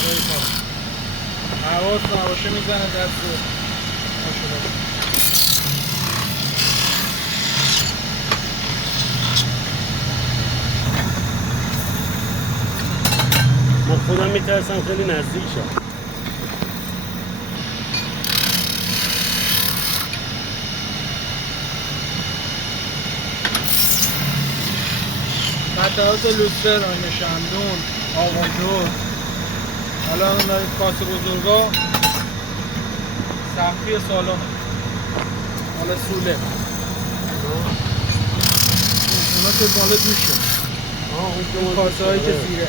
برای کار حواس نباشه میزنه دست ماشین. من خودم میترسم خیلی نزدیک شم. قطعات لوستر، آینه شمدون، آقاجور. حالا اون کاس بزرگا سقفی سالن حالا سوله اونا که بالا دوشه اون کاسه هایی که زیره